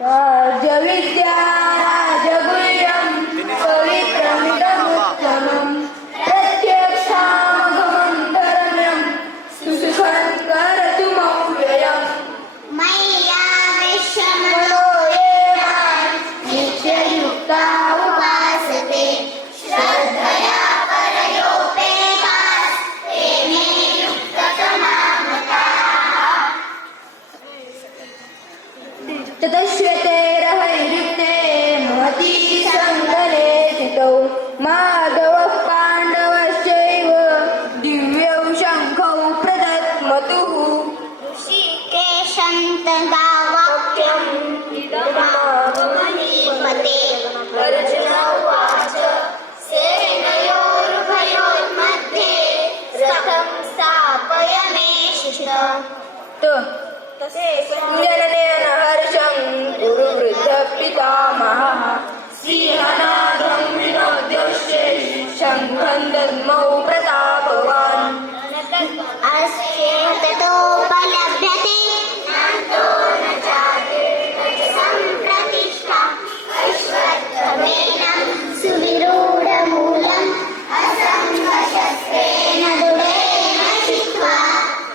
राजविद्या राजगुह्यं पवित्रमिदमुत्तमं प्रत्यक्षामगमन्तरम्यं सुसुखं करतु मौव्ययम् मय्याविश्वमनो ये मां नित्ययुक्ता उपासते श्रद्धया परयोपेतास् ते मे युक्ततमा मताः। ततश्वेतेरहैरिक्ते महती सङ्गले स्थितौ माधवः पाण्डवश्चैव दिव्यौ शङ्खौ प्रदत्मतुः ऋषिकेशन्तदावाक्यम् इदमागमनीपते अर्जुन उवाच सेनयोरुभयोर्मध्ये रथं स्थापयमेशिष जननेन हर्षं गुरुवृद्धः पितामहः सिंहनादं विनोद्यश्चे शङ्खं दद्मौ